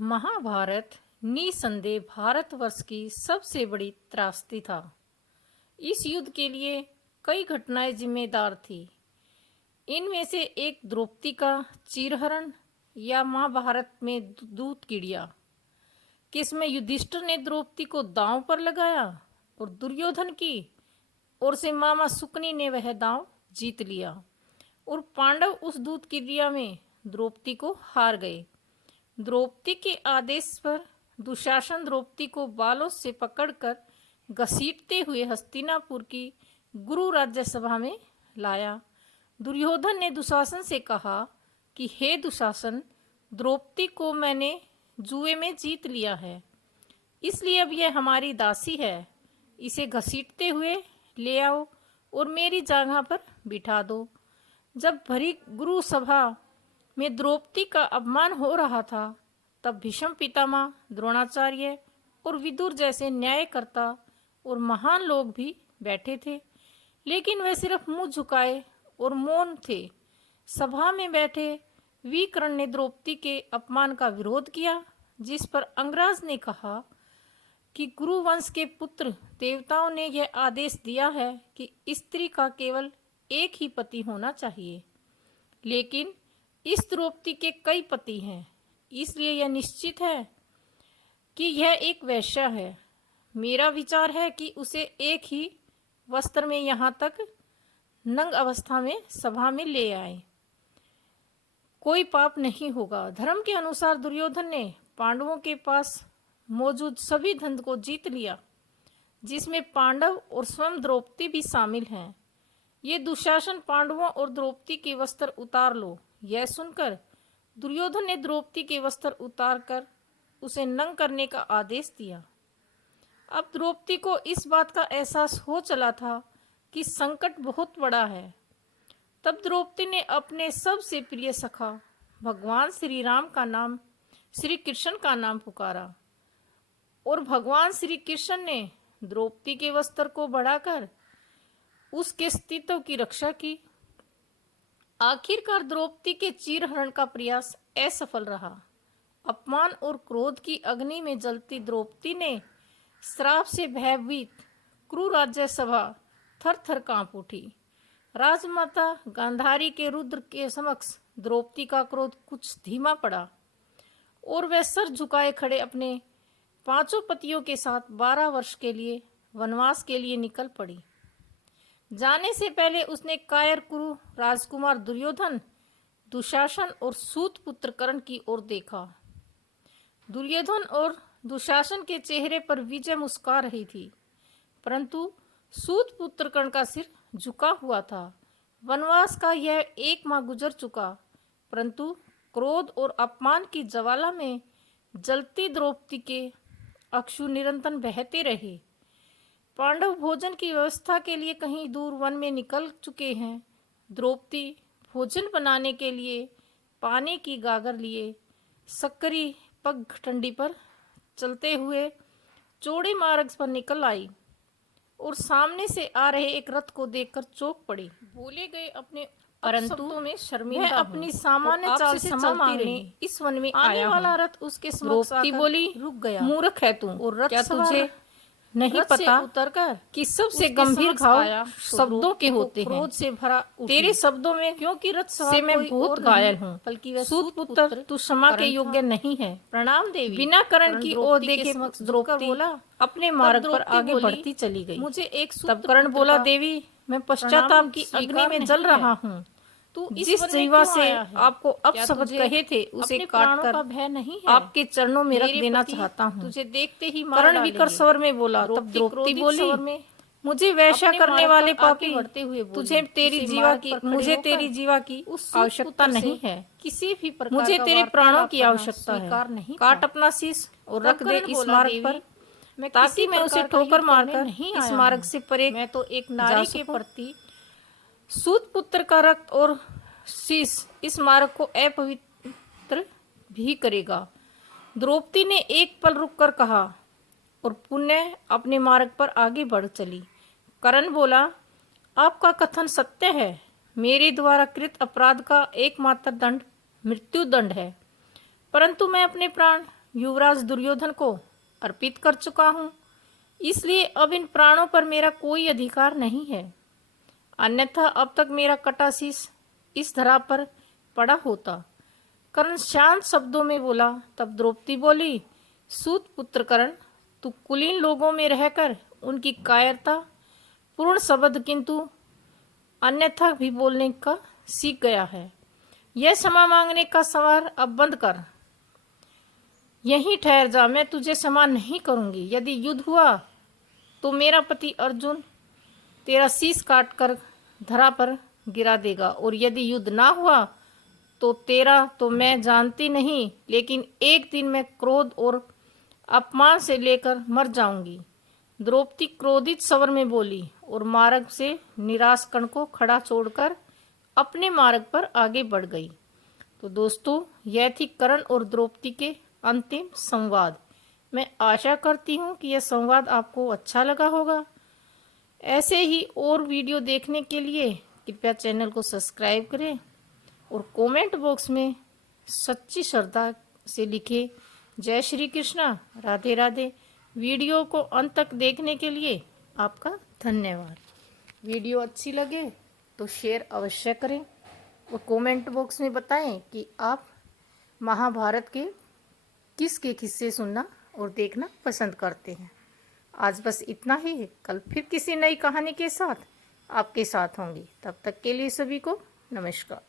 महाभारत निसंदेह भारतवर्ष की सबसे बड़ी त्रासदी था। इस युद्ध के लिए कई घटनाएं जिम्मेदार थी। इनमें से एक द्रौपदी का चीरहरण या महाभारत में दूत कीड़िया, किसमें युधिष्ठिर ने द्रौपदी को दांव पर लगाया और दुर्योधन की ओर से मामा सुकनी ने वह दांव जीत लिया और पांडव उस दूत क्रिया में द्रौपदी को हार गए। द्रौपदी के आदेश पर दुशासन द्रौपदी को बालों से पकड़कर घसीटते हुए हस्तिनापुर की गुरु राज्य सभा में लाया। दुर्योधन ने दुशासन से कहा कि हे दुशासन, द्रौपदी को मैंने जुए में जीत लिया है, इसलिए अब यह हमारी दासी है। इसे घसीटते हुए ले आओ और मेरी जगह पर बिठा दो। जब भरी गुरु सभा में द्रौपदी का अपमान हो रहा था, तब भीष्म पितामह, द्रोणाचार्य और विदुर जैसे न्यायकर्ता और महान लोग भी बैठे थे, लेकिन वे सिर्फ मुंह झुकाए और मौन थे। सभा में बैठे विकर्ण ने द्रौपदी के अपमान का विरोध किया, जिस पर अंगराज ने कहा कि गुरुवंश के पुत्र देवताओं ने यह आदेश दिया है कि स्त्री का केवल एक ही पति होना चाहिए, लेकिन इस द्रौपदी के कई पति हैं, इसलिए यह निश्चित है कि यह एक वेश्या है। मेरा विचार है कि उसे एक ही वस्त्र में यहाँ तक नंग अवस्था में सभा में ले आए, कोई पाप नहीं होगा। धर्म के अनुसार दुर्योधन ने पांडवों के पास मौजूद सभी धन को जीत लिया, जिसमें पांडव और स्वयं द्रौपदी भी शामिल हैं। ये दुशासन पांडवों और द्रौपदी के वस्त्र उतार लो। यह सुनकर दुर्योधन ने द्रौपदी के वस्त्र उतारकर उसे नंग करने का आदेश दिया। अब द्रौपदी को इस बात का एहसास हो चला था कि संकट बहुत बड़ा है। तब द्रौपदी ने अपने सबसे प्रिय सखा भगवान श्री कृष्ण का नाम पुकारा और भगवान श्री कृष्ण ने द्रौपदी के वस्त्र को बढ़ाकर उसके अस्तित्व की रक्षा की। आखिरकार द्रौपदी के चीरहरण का प्रयास असफल रहा। अपमान और क्रोध की अग्नि में जलती द्रौपदी ने श्राप से भयभीत कुरु राज्य सभा थर थर कांप उठी। राजमाता गांधारी के रुद्र के समक्ष द्रौपदी का क्रोध कुछ धीमा पड़ा और वह सर झुकाए खड़े अपने 5 पतियों के साथ 12 वर्ष के लिए वनवास के लिए निकल पड़ी। जाने से पहले उसने कायर कुरु राजकुमार दुर्योधन, दुशासन और सूत पुत्र कर्ण की ओर देखा। दुर्योधन और दुशासन के चेहरे पर विजय मुस्का रही थी, परंतु सूत पुत्र कर्ण का सिर झुका हुआ था। वनवास का यह 1 माह गुजर चुका, परंतु क्रोध और अपमान की ज्वाला में जलती द्रौपदी के अश्रु निरंतर बहते रहे। पांडव भोजन की व्यवस्था के लिए कहीं दूर वन में निकल चुके हैं। द्रौपदी भोजन बनाने के लिए पानी की गागर लिए सक्करी पगडंडी पर चलते हुए चौड़े मार्ग पर निकल आई और सामने से आ रहे एक रथ को देखकर चौंक पड़ी। बोले गए अपने परंतु में शर्मिंदा अपनी सामान्य चाल से चलती रही। इस वन में आने वाला रथ उसके समक्ष आकर बोली, रुक गया, मूर्ख है तू, और रथ क्या तुझे नहीं पता उतरकर कि सबसे गंभीर घाव शब्दों के होते हैं। क्रोध से भरा तेरे शब्दों में, क्योंकि रथ से मैं बहुत घायल हूँ, बल्कि वह सूत पुत्र तू क्षमा के योग्य नहीं है। प्रणाम देवी। बिना कर्ण की ओर देखे द्रौपदी बोला अपने मार्ग पर आगे बढ़ती चली गई। मुझे एक तब कर्ण बोला, देवी मैं पश्चाताप की अग्नि में जल रहा हूँ। तू जिस जीवा से आपको अपशब्द कहे थे उसे काटकर भय नहीं है, आपके चरणों में रख देना चाहता हूँ। तुझे देखते ही कर्ण विकट स्वर में बोला। तब द्रौपदी बोली, मुझे वैसा करने वाले पापी, तुझे तेरी जीवा की मुझे तेरी जीवा की आवश्यकता नहीं है, किसी भी प्रकार मुझे तेरे प्राणों की आवश्यकता है। काट अपना शीश और रख दे इस मार्ग पर, ताकि मैं उसे ठोकर मारकर इस मार्ग से परे मैं तो एक नारी के प्रति सूत पुत्र का रक्त और शीश इस मार्ग को अपवित्र भी करेगा। द्रौपदी ने एक पल रुककर कहा और पुनः अपने मार्ग पर आगे बढ़ चली। कर्ण बोला, आपका कथन सत्य है। मेरे द्वारा कृत अपराध का एकमात्र दंड मृत्यु दंड है, परंतु मैं अपने प्राण युवराज दुर्योधन को अर्पित कर चुका हूँ, इसलिए अब इन प्राणों पर मेरा कोई अधिकार नहीं है। अन्यथा अब तक मेरा कटा शीश इस धरा पर पड़ा होता। कर्ण शांत शब्दों में बोला। तब द्रौपदी बोली, सूत पुत्र कर्ण, तू कुलीन लोगों में रहकर उनकी कायरता पूर्ण शब्द किंतु अन्यथा भी बोलने का सीख गया है। यह क्षमा मांगने का सवार अब बंद कर, यहीं ठहर जा। मैं तुझे क्षमा नहीं करूंगी। यदि युद्ध हुआ तो मेरा पति अर्जुन तेरा शीश काट कर धरा पर गिरा देगा, और यदि युद्ध ना हुआ तो तेरा तो मैं जानती नहीं, लेकिन एक दिन मैं क्रोध और अपमान से लेकर मर जाऊंगी। द्रौपदी क्रोधित स्वर में बोली और मार्ग से निराश कर्ण को खड़ा छोड़कर अपने मार्ग पर आगे बढ़ गई। तो दोस्तों, यह थी कर्ण और द्रौपदी के अंतिम संवाद। मैं आशा करती हूँ कि यह संवाद आपको अच्छा लगा होगा। ऐसे ही और वीडियो देखने के लिए कृपया चैनल को सब्सक्राइब करें और कमेंट बॉक्स में सच्ची श्रद्धा से लिखें जय श्री कृष्णा, राधे राधे। वीडियो को अंत तक देखने के लिए आपका धन्यवाद। वीडियो अच्छी लगे तो शेयर अवश्य करें और कमेंट बॉक्स में बताएं कि आप महाभारत के किसके किस्से सुनना और देखना पसंद करते हैं। आज बस इतना ही। कल फिर किसी नई कहानी के साथ आपके साथ होंगी। तब तक के लिए सभी को नमस्कार।